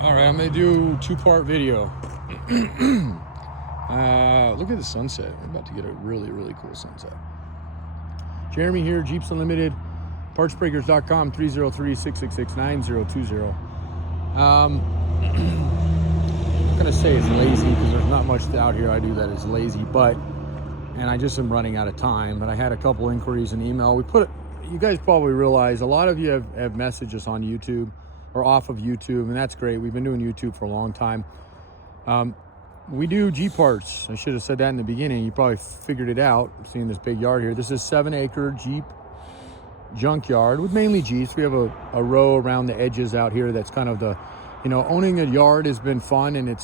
All right, I'm gonna do two-part video. Look at the sunset. We're about to get a really, really cool sunset. Jeremy here, Jeeps Unlimited, partsbreakers.com, 303-666-9020. I'm not gonna say it's lazy because there's not much out here I do that is lazy, and I just am running out of time. But I had a couple inquiries in email. You guys probably realize a lot of you have messaged us on YouTube or off of YouTube, and that's great. We've been doing YouTube for a long time. We do Jeep parts. I should have said that in the beginning. You probably figured it out, seeing this big yard here. This is 7-acre Jeep junkyard with mainly Jeeps. We have a row around the edges out here that's kind of owning a yard has been fun, and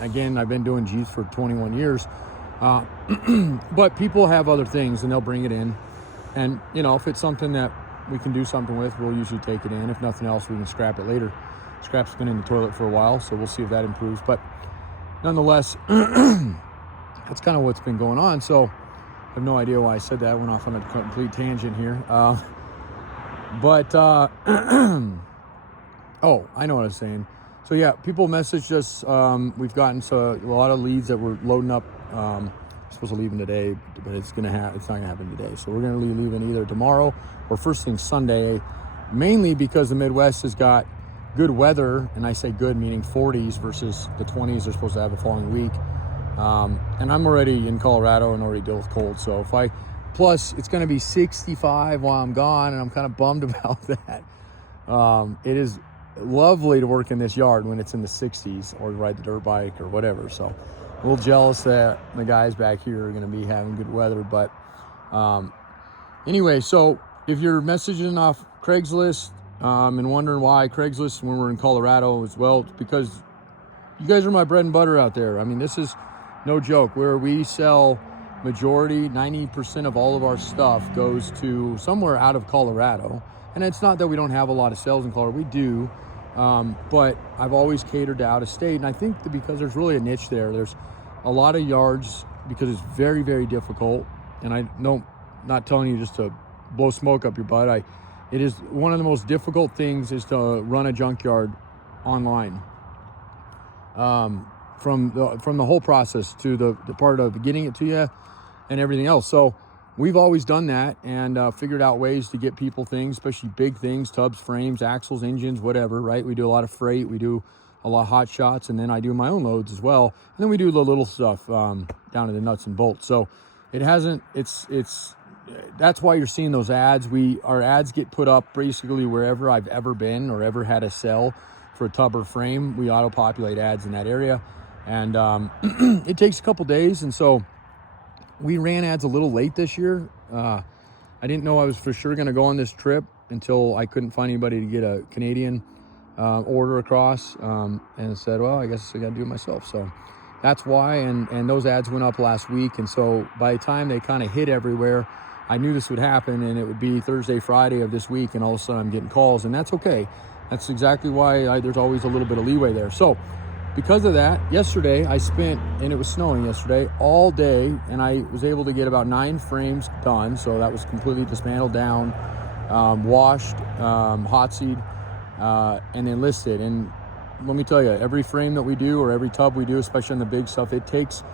again, I've been doing Jeeps for 21 years. But people have other things and they'll bring it in. And, if it's something that we can do something with, we'll usually take it in. If nothing else, we can scrap it later. Scrap's been in the toilet for a while, so we'll see if that improves. But nonetheless, that's kind of what's been going on. So I have no idea why I said that. I went off on a complete tangent here. Oh, I know what I was saying. So yeah, people messaged us. We've gotten a lot of leads that we're loading up. Supposed to leave today, but it's not gonna happen today. So we're gonna be leaving either tomorrow or first thing Sunday, mainly because the Midwest has got good weather, and I say good meaning 40s versus the 20s they're supposed to have the following week. And I'm already in Colorado and already deal with cold. So plus it's gonna be 65 while I'm gone, and I'm kind of bummed about that. It is lovely to work in this yard when it's in the 60s or ride the dirt bike or whatever. So a little jealous that the guys back here are going to be having good weather. But anyway, so if you're messaging off Craigslist and wondering why Craigslist when we're in Colorado as well, it's because you guys are my bread and butter out there. I mean, this is no joke. Where we sell 90% of all of our stuff goes to somewhere out of Colorado. And it's not that we don't have a lot of sales in Colorado. We do. But I've always catered to out of state. And I think that because there's really a niche there, there's a lot of yards, because it's very, very difficult. And I know, not telling you just to blow smoke up your butt. It is one of the most difficult things is to run a junkyard online. From the whole process to the part of getting it to you and everything else. So we've always done that and figured out ways to get people things, especially big things, tubs, frames, axles, engines, whatever, right? We do a lot of freight. We do a lot of hot shots, and then I do my own loads as well. And then we do the little stuff down to the nuts and bolts. So that's why you're seeing those ads. Our ads get put up basically wherever I've ever been or ever had a sell for a tub or frame. We auto-populate ads in that area. And it takes a couple days, and so we ran ads a little late this year. I didn't know I was for sure going to go on this trip until I couldn't find anybody to get a Canadian order across, and said, well, I guess I got to do it myself. So that's why, and those ads went up last week. And so by the time they kind of hit everywhere, I knew this would happen, and it would be Thursday, Friday of this week, and all of a sudden I'm getting calls, and that's okay. That's exactly why there's always a little bit of leeway there. So because of that, yesterday I spent, and it was snowing yesterday, all day, and I was able to get about 9 frames done. So that was completely dismantled down, washed, hot seed, and then listed. And let me tell you, every frame that we do or every tub we do, especially on the big stuff, it takes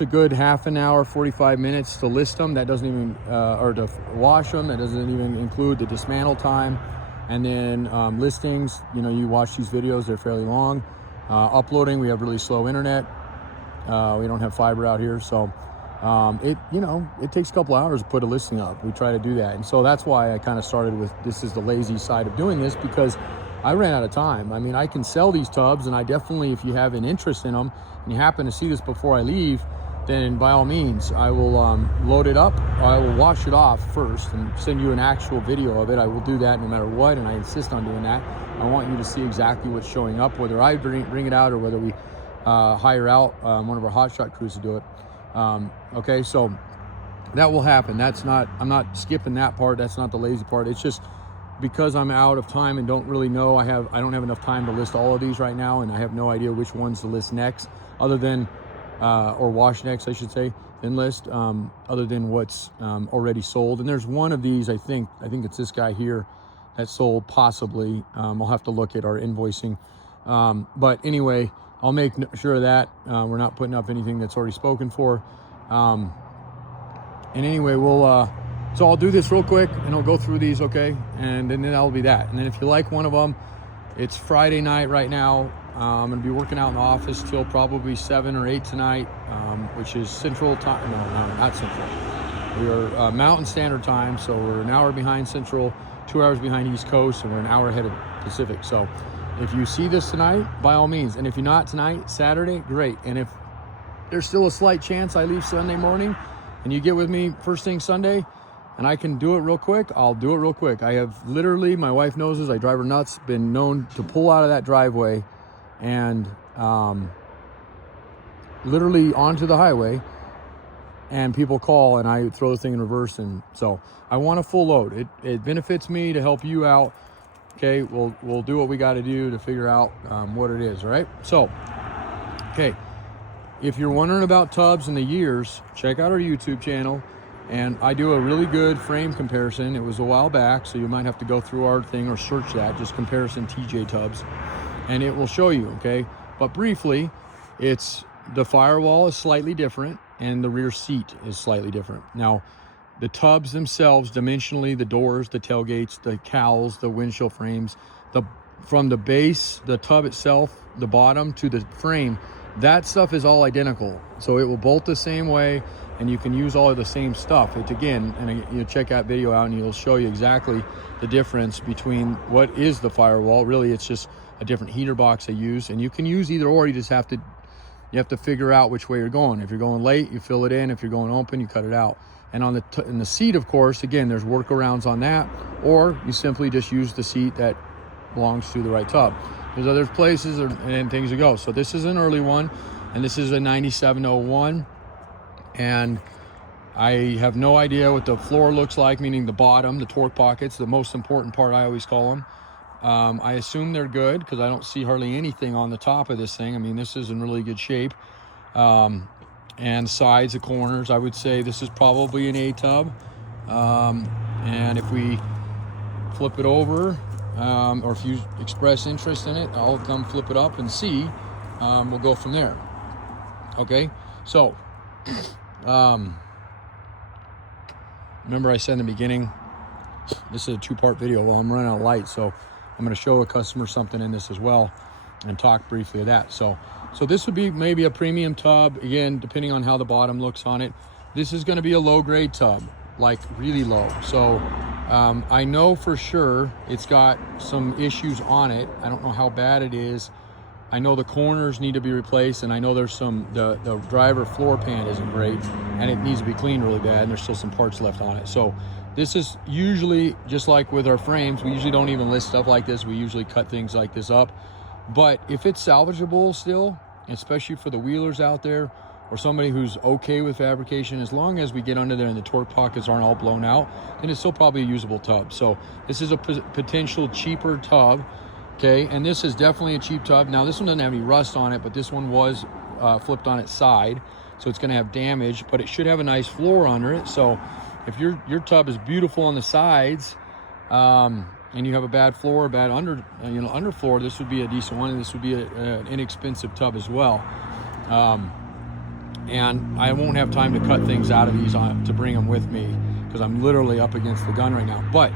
a good half an hour, 45 minutes to list them. That doesn't even, or to wash them. That doesn't even include the dismantle time. And then listings, you watch these videos, they're fairly long. Uploading, we have really slow internet. We don't have fiber out here. So it takes a couple hours to put a listing up. We try to do that. And so that's why I kind of started with, this is the lazy side of doing this, because I ran out of time. I mean, I can sell these tubs, and I definitely, if you have an interest in them and you happen to see this before I leave, then by all means, I will load it up. I will wash it off first and send you an actual video of it. I will do that no matter what, and I insist on doing that. I want you to see exactly what's showing up, whether I bring it out or whether we hire out one of our hotshot crews to do it. Okay, so that will happen. I'm not skipping that part. That's not the lazy part. It's just because I'm out of time and don't really know. I don't have enough time to list all of these right now, and I have no idea which ones to list next, other than or wash next, I should say, than list, other than what's already sold. And there's one of these, I think it's this guy here that sold, possibly. I'll have to look at our invoicing But anyway, I'll make sure of that. We're not putting up anything that's already spoken for. And anyway, so I'll do this real quick and I'll go through these, okay? And then that'll be that. And then if you like one of them, it's Friday night right now. I'm gonna be working out in the office till probably 7 or 8 tonight, which is Central Time. No, not Central. We are Mountain Standard Time, so we're an hour behind Central, 2 hours behind East Coast, and we're an hour ahead of Pacific. So if you see this tonight, by all means. And if you're not tonight, Saturday, great. And if there's still a slight chance I leave Sunday morning and you get with me first thing Sunday and I can do it real quick, I'll do it real quick. I have literally, my wife knows this, I drive her nuts, been known to pull out of that driveway and literally onto the highway, and people call and I throw the thing in reverse. And so I want a full load. It benefits me to help you out. Okay, we'll do what we got to do to figure out what it is, right? So, okay, if you're wondering about tubs and the years, check out our YouTube channel. And I do a really good frame comparison. It was a while back, so you might have to go through our thing or search that, just comparison TJ tubs, and it will show you, okay? But briefly, it's the firewall is slightly different and the rear seat is slightly different. Now, the tubs themselves, dimensionally, the doors, the tailgates, the cowls, the windshield frames, from the base, the tub itself, the bottom to the frame, that stuff is all identical. So it will bolt the same way and you can use all of the same stuff. It's again, and you check that video out and it'll show you exactly the difference between what is the firewall. Really, it's just a different heater box they use, and you can use either or. You just have to figure out which way you're going. If you're going late, you fill it in. If you're going open, you cut it out. And on in the seat, of course, again, there's workarounds on that, or you simply just use the seat that belongs to the right tub. There's other places and things to go. So this is an early one, and this is a 9701, and I have no idea what the floor looks like, meaning the bottom, the torque pockets, the most important part, I always call them. I assume they're good because I don't see hardly anything on the top of this thing. I mean, this is in really good shape. And sides, the corners, I would say this is probably an A tub. And if we flip it over, or if you express interest in it, I'll come flip it up and see. We'll go from there. Okay, so remember I said in the beginning, this is a 2-part video. Well, I'm running out of light, so I'm going to show a customer something in this as well and talk briefly of that. So this would be maybe a premium tub, again, depending on how the bottom looks on it. This is going to be a low-grade tub, like really low. So I know for sure it's got some issues on it. I don't know how bad it is. I know the corners need to be replaced, and I know there's the driver floor pan isn't great, and it needs to be cleaned really bad, and there's still some parts left on it. So this is usually, just like with our frames, we usually don't even list stuff like this. We usually cut things like this up. But if it's salvageable still, especially for the wheelers out there or somebody who's okay with fabrication, as long as we get under there and the torque pockets aren't all blown out, then it's still probably a usable tub. So this is a potential cheaper tub, okay? And this is definitely a cheap tub. Now, this one doesn't have any rust on it, but this one was flipped on its side, so it's gonna have damage, but it should have a nice floor under it. So if your tub is beautiful on the sides, and you have a bad floor, a bad underfloor, this would be a decent one, and this would be an inexpensive tub as well. And I won't have time to cut things out of these to bring them with me because I'm literally up against the gun right now. But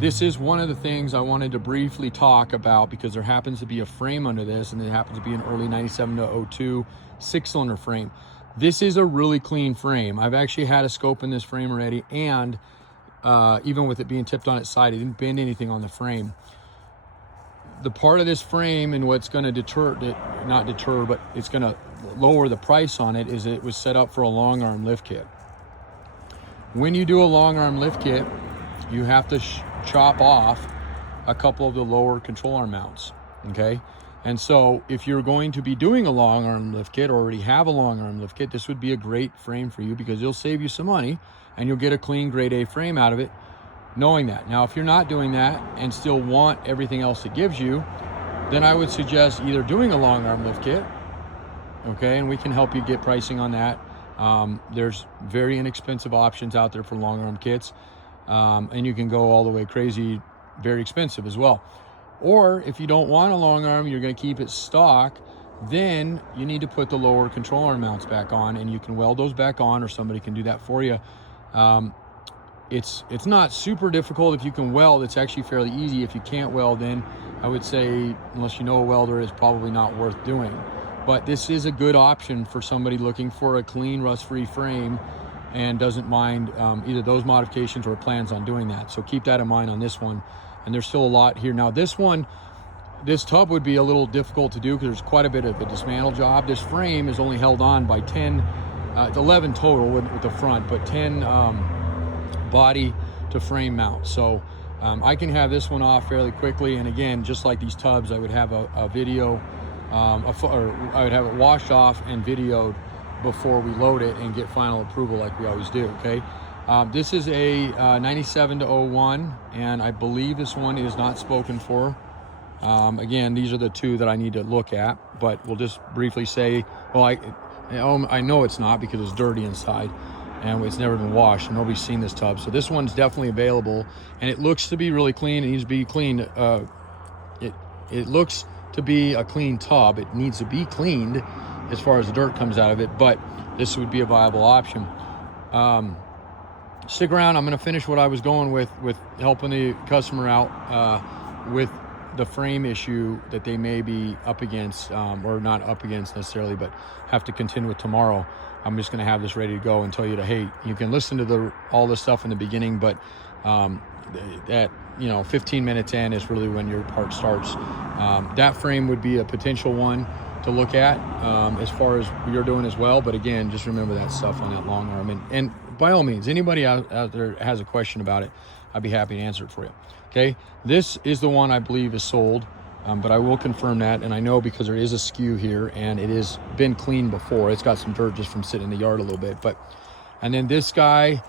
this is one of the things I wanted to briefly talk about because there happens to be a frame under this, and it happens to be an early 97-02 6-cylinder frame. This is a really clean frame. I've actually had a scope in this frame already, and even with it being tipped on its side, it didn't bend anything on the frame. The part of this frame and what's going to not deter, but it's going to lower the price on it, is it was set up for a long arm lift kit. When you do a long arm lift kit, you have to chop off a couple of the lower control arm mounts, okay? And so if you're going to be doing a long arm lift kit or already have a long arm lift kit, this would be a great frame for you because it'll save you some money and you'll get a clean grade A frame out of it, knowing that. Now, if you're not doing that and still want everything else it gives you, then I would suggest either doing a long arm lift kit, okay, and we can help you get pricing on that. There's very inexpensive options out there for long arm kits, and you can go all the way crazy, very expensive as well. Or if you don't want a long arm, you're going to keep it stock, then you need to put the lower control arm mounts back on, and you can weld those back on, or somebody can do that for you. It's not super difficult if you can weld. It's actually fairly easy. If you can't weld, then I would say, unless you know a welder, it's probably not worth doing. But this is a good option for somebody looking for a clean, rust-free frame and doesn't mind either those modifications or plans on doing that. So keep that in mind on this one. And there's still a lot here. Now this tub would be a little difficult to do because there's quite a bit of a dismantle job. This frame is only held on by 10, 11 total with the front, but 10 body to frame mount. So I can have this one off fairly quickly. And again, just like these tubs, I would have a video, or I would have it washed off and videoed before we load it and get final approval like we always do, okay? This is a 97 to 01, and I believe this one is not spoken for. Again, these are the two that I need to look at, but we'll just briefly say, well, I know it's not because it's dirty inside and it's never been washed and nobody's seen this tub. So this one's definitely available, and it looks to be really clean. It needs to be cleaned. It looks to be a clean tub. It needs to be cleaned as far as the dirt comes out of it, but this would be a viable option. Stick around. I'm going to finish what I was going with helping the customer out with the frame issue that they may be up against, or not up against necessarily, but have to contend with tomorrow. I'm just going to have this ready to go and tell you hey, you can listen to all the stuff in the beginning, but at 15 minutes in is really when your part starts. That frame would be a potential one to look at as far as you're doing as well. But again, just remember that stuff on that long arm. And by all means, anybody out there has a question about it, I'd be happy to answer it for you. Okay, this is the one I believe is sold, but I will confirm that. And I know because there is a skew here and it has been cleaned before. It's got some dirt just from sitting in the yard a little bit. And then this guy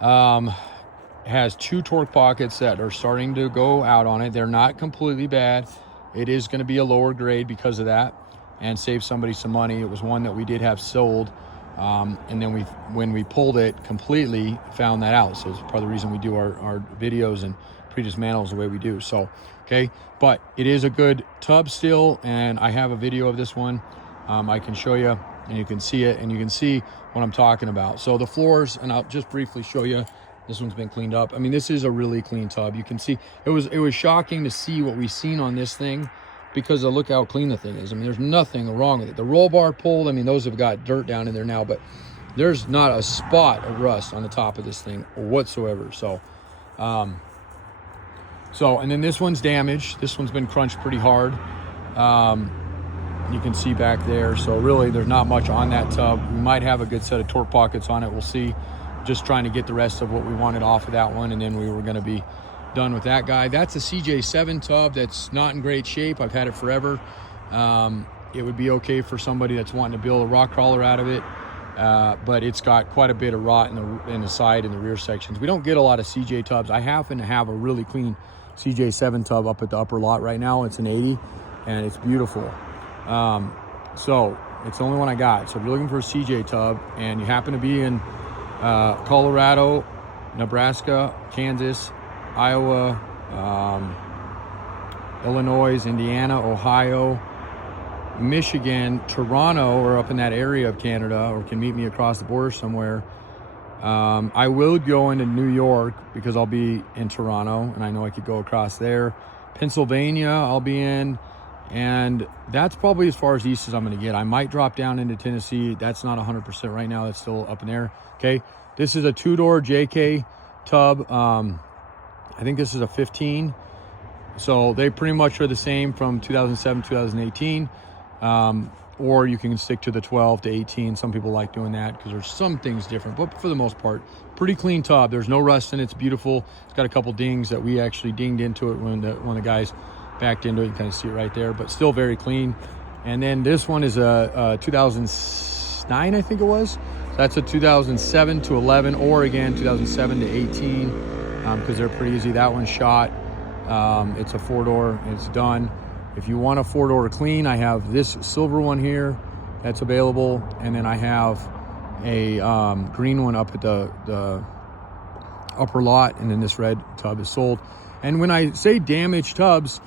has 2 torque pockets that are starting to go out on it. They're not completely bad. It is going to be a lower grade because of that and save somebody some money. It was one that we did have sold. And then when we pulled it completely, found that out. So it's part of the reason we do our videos and pre-dismantles the way we do. So, okay, but it is a good tub still, and I have a video of this one. I can show you, and you can see it, and you can see what I'm talking about. So the floors, and I'll just briefly show you. This one's been cleaned up. I mean, this is a really clean tub. You can see it was shocking to see what we've seen on this thing, because look how clean the thing is. I mean, there's nothing wrong with it. The roll bar pulled, I mean, those have got dirt down in there now, but there's not a spot of rust on the top of this thing whatsoever. So, and then this one's damaged. This one's been crunched pretty hard. You can see back there. So really, there's not much on that tub. We might have a good set of torque pockets on it. We'll see. Just trying to get the rest of what we wanted off of that one, and then we were going to be done with that guy. That's a CJ7 tub that's not in great shape. I've had it forever. It would be okay for somebody that's wanting to build a rock crawler out of it, but it's got quite a bit of rot in the side and the rear sections. We don't get a lot of CJ tubs. I happen to have a really clean CJ7 tub up at the upper lot right now. It's an 80, and it's beautiful. So it's the only one I got. So if you're looking for a CJ tub and you happen to be in Colorado, Nebraska, Kansas, Iowa, Illinois, Indiana, Ohio, Michigan, Toronto, or up in that area of Canada, or can meet me across the border somewhere. I will go into New York because I'll be in Toronto, and I know I could go across there. Pennsylvania, I'll be in, and that's probably as far as east as I'm going to get. I might drop down into Tennessee. That's not 100% right now. That's still up in there. Okay, this is a 2-door JK tub. I think this is a 15. So they pretty much are the same from 2007, 2018. Or you can stick to the 12 to 18. Some people like doing that because there's some things different, but for the most part, pretty clean tub. There's no rust in it. It's beautiful. It's got a couple dings that we actually dinged into it when the guys backed into it. You can kind of see it right there, but still very clean. And then this one is a 2009, I think it was. So that's a 2007 to 11, or again, 2007 to 18, because they're pretty easy. That one's shot. It's a 4-door, and it's done. If you want a 4-door clean, I have this silver one here that's available, and then I have a green one up at the upper lot, and then this red tub is sold. And when I say damaged tubs,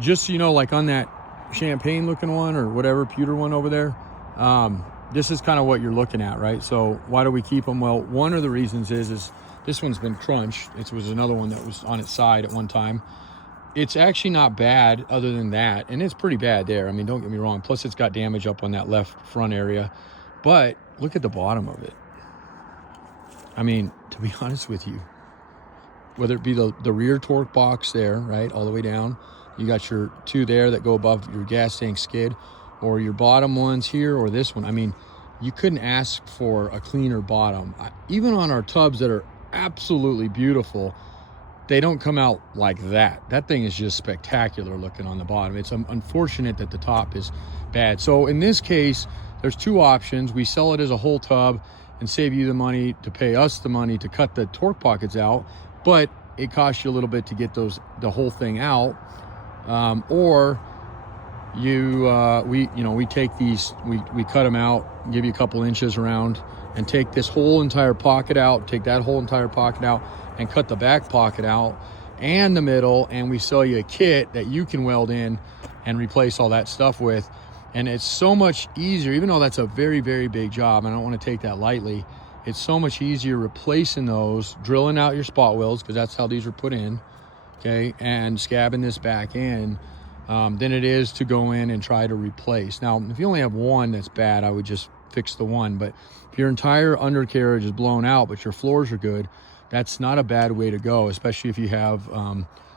just so you know, like on that champagne looking one or whatever, pewter one over there, this is kind of what you're looking at, right? So why do we keep them? Well, one of the reasons is this one's been crunched. It was another one that was on its side at one time. It's actually not bad other than that, and it's pretty bad there. I mean, don't get me wrong. Plus, it's got damage up on that left front area. But look at the bottom of it. I mean, to be honest with you, whether it be the rear torque box there, right, all the way down, you got your two there that go above your gas tank skid, or your bottom ones here, or this one. I mean, you couldn't ask for a cleaner bottom. Even on our tubs that are absolutely beautiful, they don't come out like that. That thing is just spectacular looking on the bottom. It's unfortunate that the top is bad. So in this case, there's two options. We sell it as a whole tub and save you the money to pay us the money to cut the torque pockets out, but it costs you a little bit to get the whole thing out. Or we take these, we cut them out, give you a couple inches around, and take this whole entire pocket out, take that whole entire pocket out, and cut the back pocket out and the middle, and we sell you a kit that you can weld in and replace all that stuff with. And it's so much easier, even though that's a very, very big job, and I don't want to take that lightly. It's so much easier replacing those, drilling out your spot welds, because that's how these were put in, okay, and scabbing this back in, than it is to go in and try to replace. Now, if you only have one that's bad, I would just fix the one. But if your entire undercarriage is blown out, but your floors are good, that's not a bad way to go, especially if you have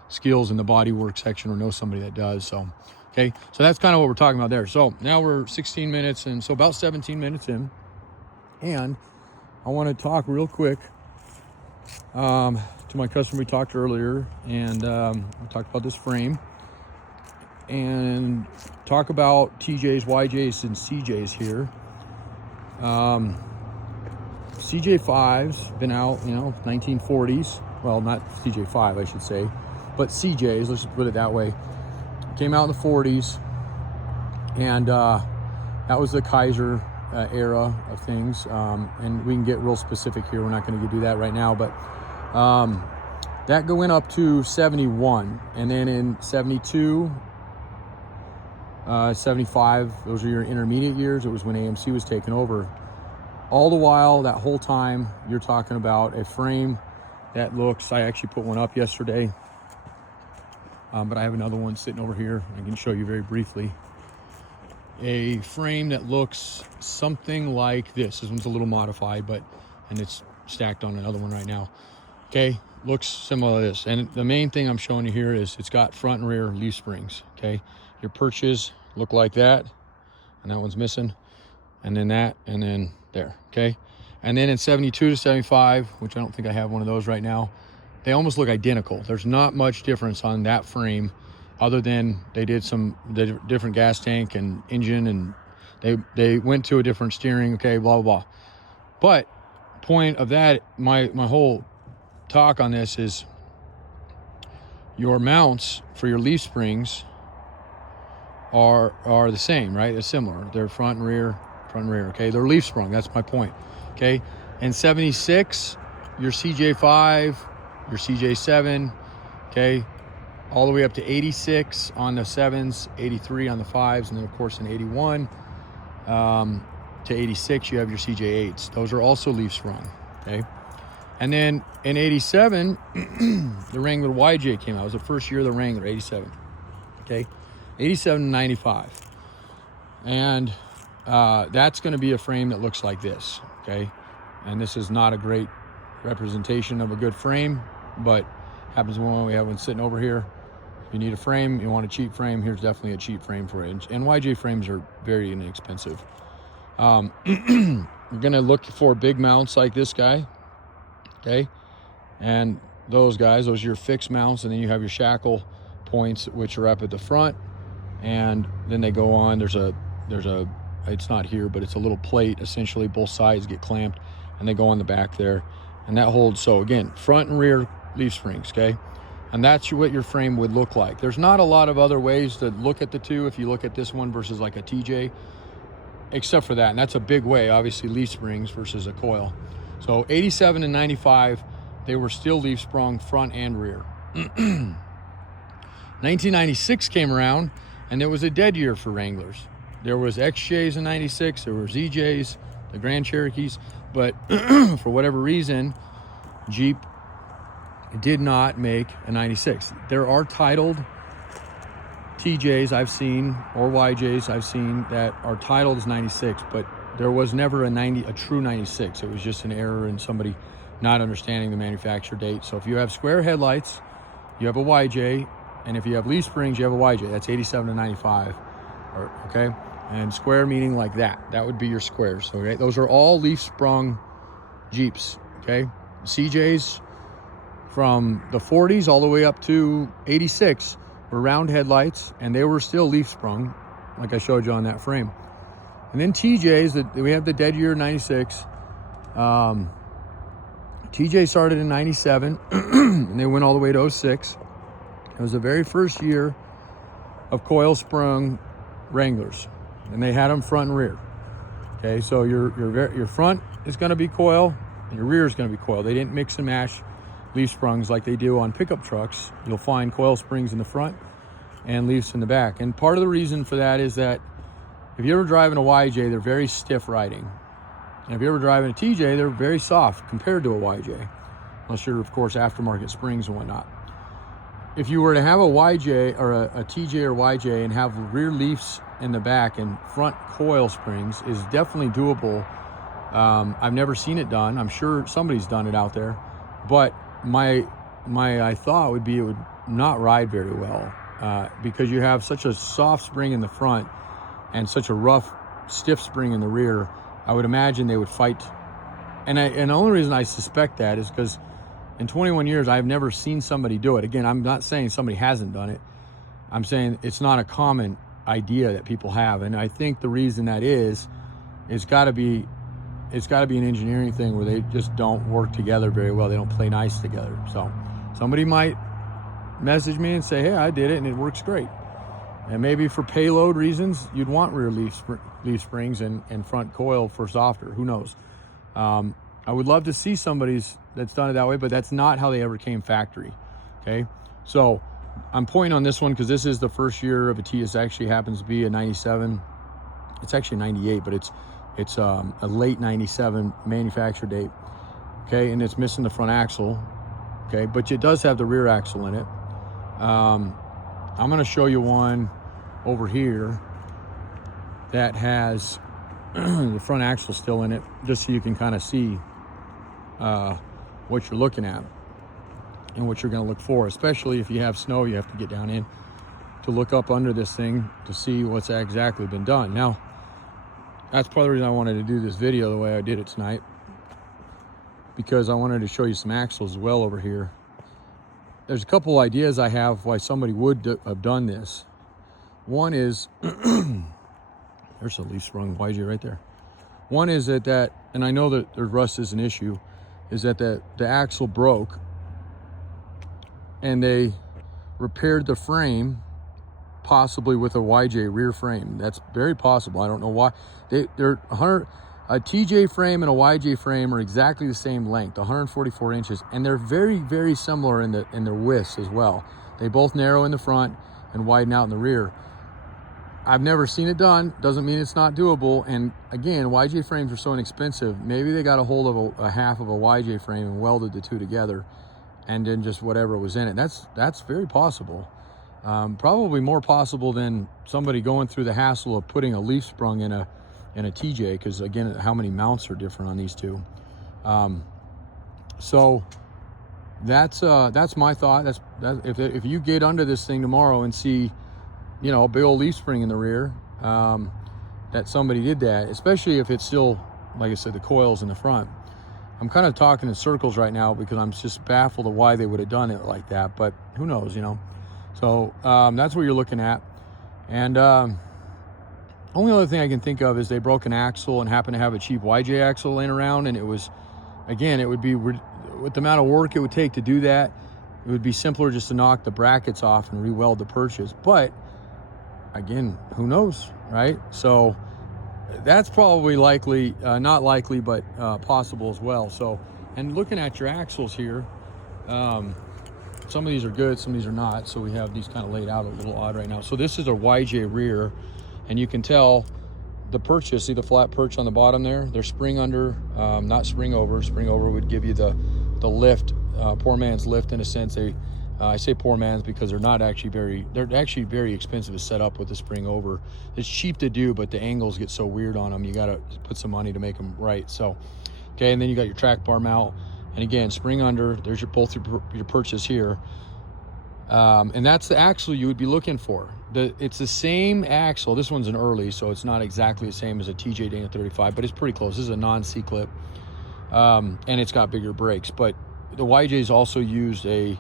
skills in the bodywork section or know somebody that does. So, okay, so that's kind of what we're talking about there. So now we're 16 minutes, and so about 17 minutes in, and I want to talk real quick to my customer we talked earlier, and we talked about this frame, and talk about TJs, YJs, and CJs here. CJ5's been out, 1940s. Well, not CJ5, I should say, but CJs, let's just put it that way. Came out in the 40s, and that was the Kaiser era of things. And we can get real specific here. We're not going to do that right now, but that went up to 71. And then in 72, 75, those are your intermediate years. It was when AMC was taken over. All the while, that whole time, you're talking about a frame that looks, I actually put one up yesterday, but I have another one sitting over here. I can show you very briefly. A frame that looks something like this. This one's a little modified, and it's stacked on another one right now. Okay, looks similar to this. And the main thing I'm showing you here is it's got front and rear leaf springs, okay? Your perches look like that, and that one's missing, and then that, and then there, okay? And then in 72 to 75, which I don't think I have one of those right now, they almost look identical. There's not much difference on that frame, other than they did some different gas tank and engine, and they went to a different steering, okay, blah, blah, blah. But point of that, my whole talk on this is your mounts for your leaf springs are the same, right? They're similar. They're front and rear, okay? They're leaf sprung, that's my point, okay? In 76, your CJ5, your CJ7, okay? All the way up to 86 on the 7s, 83 on the 5s, and then of course in 81 to 86, you have your CJ8s. Those are also leaf sprung, okay? And then in 87, the Wrangler YJ came out. It was the first year of the Wrangler, 87, okay? 87 to 95. And that's gonna be a frame that looks like this, okay? And this is not a great representation of a good frame, but happens when we have one sitting over here. If you need a frame, you want a cheap frame, here's definitely a cheap frame for it. And YJ frames are very inexpensive. You're gonna look for big mounts like this guy, okay? And those guys, those are your fixed mounts, and then you have your shackle points, which are up at the front, and then they go on. There's a, it's not here, but it's a little plate, essentially both sides get clamped, and they go on the back there, and that holds. So again, front and rear leaf springs, okay? And that's what your frame would look like. There's not a lot of other ways to look at the two if you look at this one versus like a TJ, except for that, and that's a big way, obviously, leaf springs versus a coil. So 87 and 95, they were still leaf sprung front and rear, 1996 came around, and it was a dead year for Wranglers. There was XJs in 96, there were ZJs, the Grand Cherokees, but for whatever reason, Jeep did not make a 96. There are titled TJs I've seen, or YJs I've seen, that are titled as 96, but there was never a true 96. It was just an error in somebody not understanding the manufacture date. So if you have square headlights, you have a YJ, and if you have leaf springs, you have a YJ. That's 87 to 95, okay? And square meaning like that. That would be your squares, okay? Those are all leaf sprung Jeeps, okay? CJs from the 40s all the way up to 86 were round headlights, and they were still leaf sprung, like I showed you on that frame. And then TJs, we have the dead year 96. TJ started in 97, and they went all the way to 06. It was the very first year of coil sprung Wranglers, and they had them front and rear. Okay, so your front is going to be coil, and your rear is going to be coil. They didn't mix and mash leaf springs like they do on pickup trucks. You'll find coil springs in the front and leafs in the back. And part of the reason for that is that if you're ever driving a YJ, they're very stiff riding. And if you're ever driving a TJ, they're very soft compared to a YJ, unless you're, of course, aftermarket springs and whatnot. If you were to have a YJ or a TJ or YJ and have rear leafs in the back and front coil springs, is definitely doable. I've never seen it done. I'm sure somebody's done it out there, but my thought would be it would not ride very well because you have such a soft spring in the front and such a rough, stiff spring in the rear. I would imagine they would fight. And the only reason I suspect that is because in 21 years, I've never seen somebody do it. Again, I'm not saying somebody hasn't done it. I'm saying it's not a common idea that people have. And I think the reason that is it's got to be an engineering thing where they just don't work together very well. They don't play nice together. So somebody might message me and say, hey, I did it and it works great. And maybe for payload reasons, you'd want rear leaf springs and front coil for softer. Who knows? I would love to see somebody's that's done it that way, but that's not how they ever came factory. Okay, so I'm pointing on this one because this is the first year of a T. It actually happens to be a 97. It's actually 98, but it's a late 97 manufacture date. Okay, and it's missing the front axle. Okay, but it does have the rear axle in it. I'm going to show you one over here that has the front axle still in it, just so you can kind of see what you're looking at and what you're going to look for. Especially if you have snow, you have to get down in to look up under this thing to see what's exactly been done. Now, that's part of the reason I wanted to do this video the way I did it tonight, because I wanted to show you some axles as well over here. There's a couple ideas I have why somebody would have done this. One is there's a leaf sprung YJ right there. One is that, and I know that the rust is an issue, is that the axle broke and they repaired the frame possibly with a YJ rear frame. That's very possible. I don't know why. They're a TJ frame and a YJ frame are exactly the same length, 144 inches, and they're very, very similar in their widths as well. They both narrow in the front and widen out in the rear. I've never seen it done. Doesn't mean it's not doable. And again, YJ frames are so inexpensive. Maybe they got a hold of a half of a YJ frame and welded the two together, and then just whatever was in it. That's very possible. Probably more possible than somebody going through the hassle of putting a leaf sprung in a TJ, because again, how many mounts are different on these two. So that's my thought. If you get under this thing tomorrow and see, you know, a big old leaf spring in the rear, that somebody did that, especially if it's still, like I said, the coils in the front. I'm kind of talking in circles right now because I'm just baffled of why they would have done it like that, but who knows, you know. So that's what you're looking at. And only other thing I can think of is they broke an axle and happened to have a cheap YJ axle laying around, and it was, again, it would be, with the amount of work it would take to do that, it would be simpler just to knock the brackets off and re-weld the purchase. But again, who knows, right? So that's probably likely, not likely, but possible as well. So, and looking at your axles here, some of these are good, some of these are not. So we have these kind of laid out a little odd right now. So this is a YJ rear, and you can tell the perches, see the flat perch on the bottom there? They're spring under, not spring over. Spring over would give you the lift, poor man's lift in a sense. I say poor man's because they're actually very expensive to set up with the spring over. It's cheap to do, but the angles get so weird on them. You got to put some money to make them right. So, okay, and then you got your track bar mount. And again, spring under, there's both your perches here. And that's the axle you would be looking for. It's the same axle. This one's an early, so it's not exactly the same as a TJ Dana 35, but it's pretty close. This is a non-C-clip, and it's got bigger brakes. But the YJ's also used a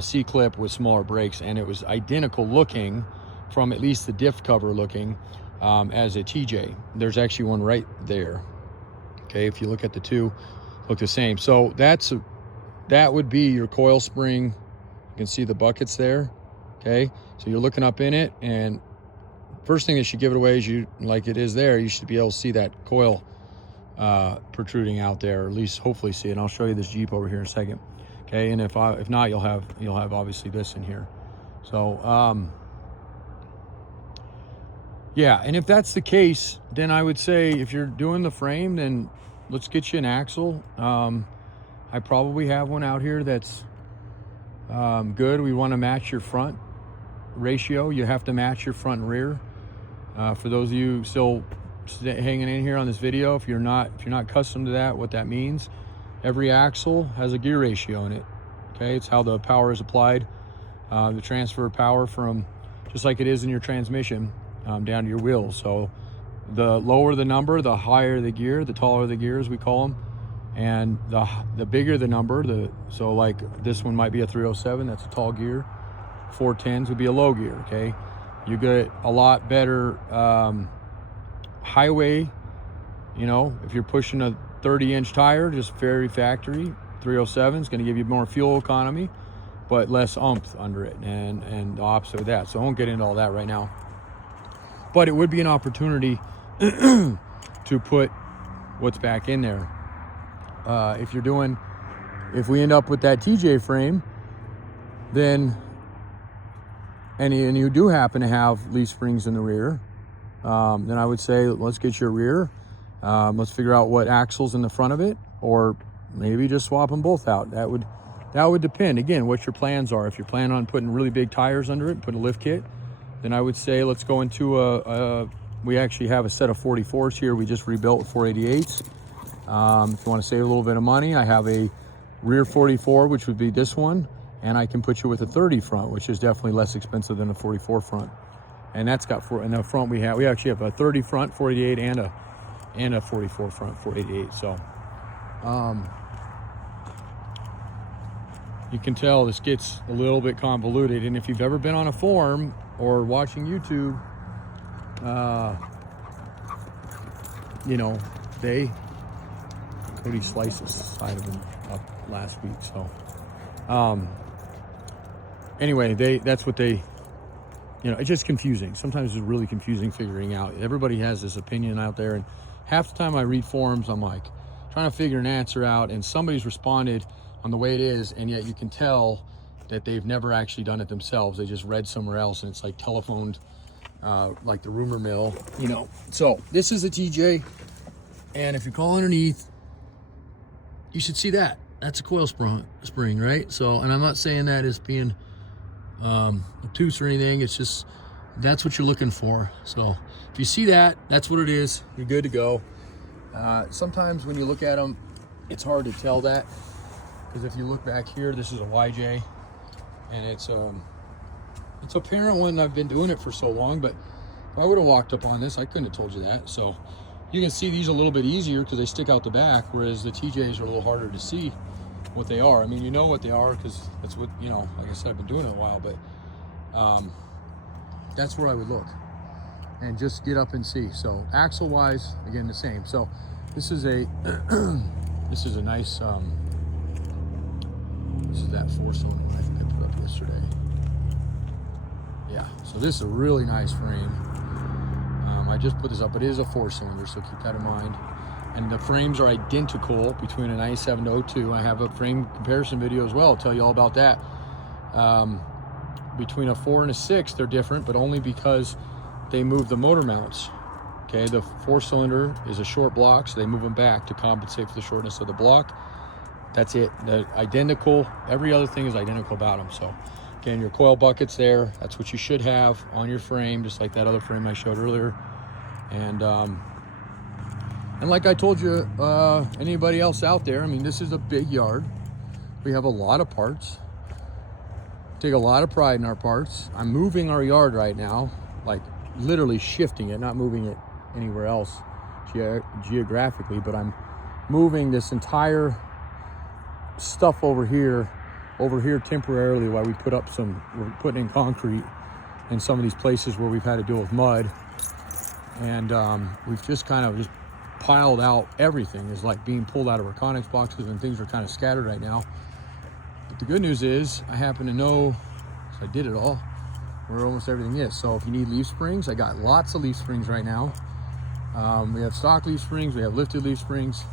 C-clip with smaller brakes, and it was identical looking from at least the diff cover looking as a TJ. There's actually one right there. Okay, if you look at the two, look the same. So that would be your coil spring. You can see the buckets there. Okay, so you're looking up in it, and first thing that should give it away is like it is there, you should be able to see that coil protruding out there, or at least hopefully see it. And I'll show you this Jeep over here in a second. Okay, and if not, you'll have obviously this in here. So yeah, and if that's the case, then I would say if you're doing the frame, then let's get you an axle. I probably have one out here that's good. We want to match your front ratio. You have to match your front and rear. For those of you still hanging in here on this video, if you're not accustomed to that, what that means, every axle has a gear ratio in it. Okay, it's how the power is applied, the transfer of power from, just like it is in your transmission, down to your wheels. So the lower the number, the higher the gear, the taller the gears we call them, and the bigger the number, so like this one might be a 307, that's a tall gear. 410s would be a low gear. Okay, you get a lot better highway. You know, if you're pushing a 30-inch tire, just very factory, 307 is going to give you more fuel economy, but less oomph under it, and the opposite of that. So I won't get into all that right now. But it would be an opportunity to put what's back in there. If we end up with that TJ frame, then, and you do happen to have leaf springs in the rear, then I would say, let's get your rear. Let's figure out what axle's in the front of it, or maybe just swap them both out. That would depend, again, what your plans are. If you're planning on putting really big tires under it, putting a lift kit, then I would say let's go into we actually have a set of 44s here. We just rebuilt with 488s. If you want to save a little bit of money, I have a rear 44, which would be this one, and I can put you with a 30 front, which is definitely less expensive than a 44 front. And that's got in the front we actually have a 30 front 488 and a 44 front 488. So you can tell this gets a little bit convoluted, and if you've ever been on a forum or watching YouTube, you know, Cody sliced the side of him up last week. So anyway, that's what they, you know, it's just confusing. Sometimes it's really confusing figuring out. Everybody has this opinion out there, and half the time I read forums, I'm like trying to figure an answer out, and somebody's responded on the way it is, and yet you can tell that they've never actually done it themselves. They just read somewhere else, and it's like telephoned, like the rumor mill, you know. So this is a TJ, and if you call underneath, you should see that. That's a coil spring, right? So, and I'm not saying that as being obtuse or anything. It's just, that's what you're looking for. So if you see that, that's what it is. You're good to go. Sometimes when you look at them, it's hard to tell that, because if you look back here, this is a YJ, and it's apparent when I've been doing it for so long, but if I would have walked up on this, I couldn't have told you that. So you can see these a little bit easier because they stick out the back, whereas the TJs are a little harder to see what they are. I mean, you know what they are because that's what, you know, like I said, I've been doing it a while, but that's where I would look and just get up and see. So axle wise, again, the same. So this is a this is a nice this is that 4-cylinder I think I put up yesterday. Yeah, so this is a really nice frame. I just put this up, but it is a 4-cylinder, so keep that in mind. And the frames are identical between a 97 to 02. I have a frame comparison video as well. I'll tell you all about that. Between a 4 and a 6, they're different, but only because they move the motor mounts. Okay, the 4-cylinder is a short block, so they move them back to compensate for the shortness of the block. That's it. They're identical. Every other thing is identical about them. So again, your coil buckets there, that's what you should have on your frame, just like that other frame I showed earlier. And like I told you, anybody else out there, I mean, this is a big yard. We have a lot of parts. Take a lot of pride in our parts. I'm moving our yard right now, like literally shifting it, not moving it anywhere else geographically, but I'm moving this entire stuff over here temporarily while we put up we're putting in concrete in some of these places where we've had to deal with mud. And we've just kind of piled out everything is like being pulled out of our Connex boxes, and things are kind of scattered right now. But the good news is I happen to know, so I did it all, where almost everything is. So if you need leaf springs, I got lots of leaf springs right now. We have stock leaf springs, we have lifted leaf springs.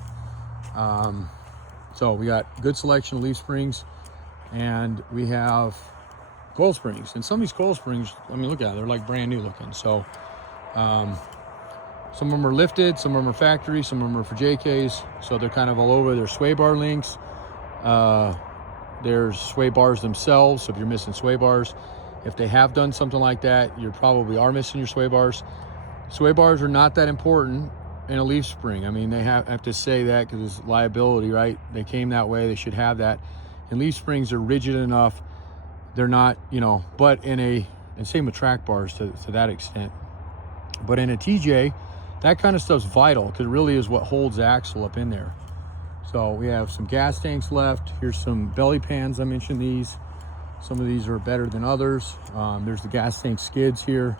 So we got good selection of leaf springs, and we have coil springs. And some of these coil springs, I mean, look at them, they're like brand new looking. So some of them are lifted, some of them are factory, some of them are for JKs. So they're kind of all over. There's sway bar links. There's sway bars themselves. So if you're missing sway bars, if they have done something like that, you probably are missing your sway bars. Sway bars are not that important in a leaf spring. I mean, they have to say that because it's liability, right? They came that way, they should have that. And leaf springs are rigid enough. They're not, you know, but and same with track bars to that extent. But in a TJ, that kind of stuff's vital because it really is what holds the axle up in there. So we have some gas tanks left. Here's some belly pans. I mentioned these. Some of these are better than others. There's the gas tank skids here,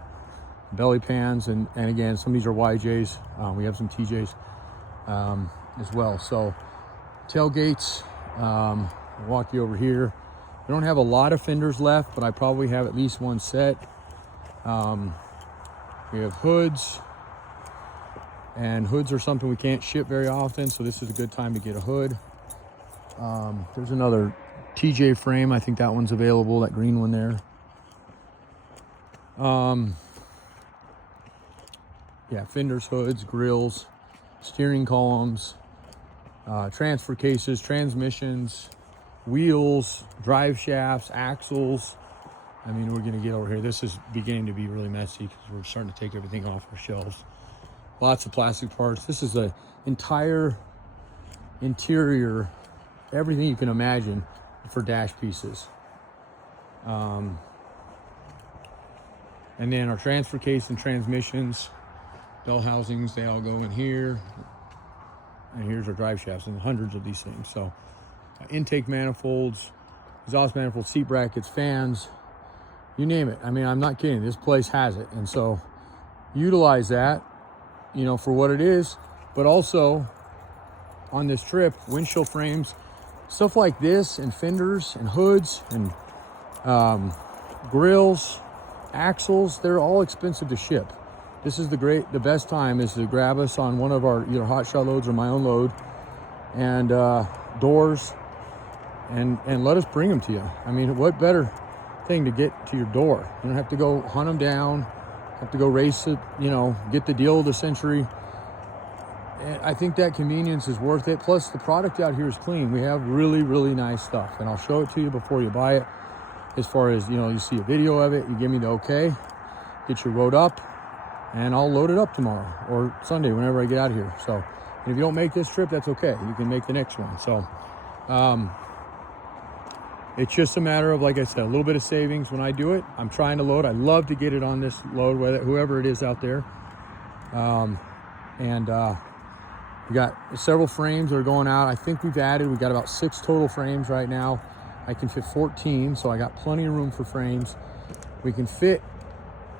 belly pans, and again, some of these are YJs. We have some TJs as well. So tailgates, walk you over here. We don't have a lot of fenders left, but I probably have at least one set. We have hoods, and hoods are something we can't ship very often, so this is a good time to get a hood. There's another TJ frame. I think that one's available, that green one there. Yeah, fenders, hoods, grills, steering columns, transfer cases, transmissions, wheels, drive shafts, axles. I mean, we're gonna get over here. This is beginning to be really messy because we're starting to take everything off our shelves. Lots of plastic parts. This is the entire interior, everything you can imagine for dash pieces. And then our transfer case and transmissions, bell housings, they all go in here. And here's our drive shafts, and hundreds of these things. So intake manifolds, exhaust manifolds, seat brackets, fans, you name it. I mean, I'm not kidding. This place has it. And so utilize that, you know, for what it is. But also on this trip, windshield frames, stuff like this, and fenders and hoods and grills, axles, they're all expensive to ship. This is the best time is to grab us on one of our either hot shot loads or my own load, and doors, and let us bring them to you. I mean, what better thing to get to your door? You don't have to go hunt them down, have to go race it, you know, get the deal of the century. And I think that convenience is worth it. Plus, the product out here is clean. We have really, really nice stuff, and I'll show it to you before you buy it. As far as, you know, you see a video of it, you give me the okay, get your load up, and I'll load it up tomorrow or Sunday whenever I get out of here. So, and if you don't make this trip, that's okay. You can make the next one. So, it's just a matter of, like I said, a little bit of savings when I do it. I'm trying to load. I love to get it on this load, whoever it is out there. We got several frames that are going out. I think we got about 6 total frames right now. I can fit 14, so I got plenty of room for frames. We can fit,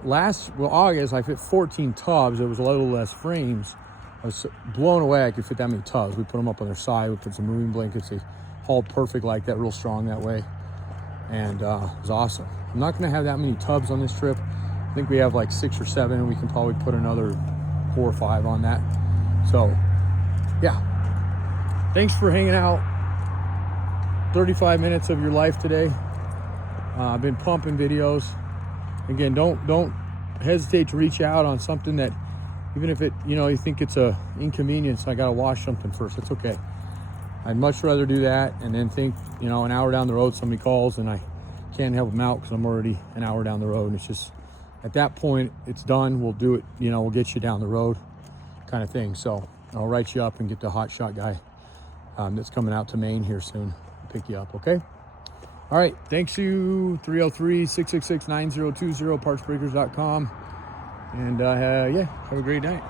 August, I fit 14 tubs. It was a little less frames. I was blown away I could fit that many tubs. We put them up on their side. We put some moving blankets. They hauled perfect like that, real strong that way. And it was awesome. I'm not gonna have that many tubs on this trip. I think we have like 6 or 7, and we can probably put another 4 or 5 on that. So, yeah. Thanks for hanging out 35 minutes of your life today. I've been pumping videos. Again, don't hesitate to reach out on something that, even if it, you think it's a inconvenience, I gotta wash something first, it's okay. I'd much rather do that and then think, an hour down the road somebody calls and I can't help them out because I'm already an hour down the road. And it's just, at that point, it's done. We'll do it, we'll get you down the road kind of thing. So I'll write you up and get the hot shot guy that's coming out to Maine here soon, pick you up, okay? All right, thanks you, 303-666-9020, partsbreakers.com. And yeah, have a great night.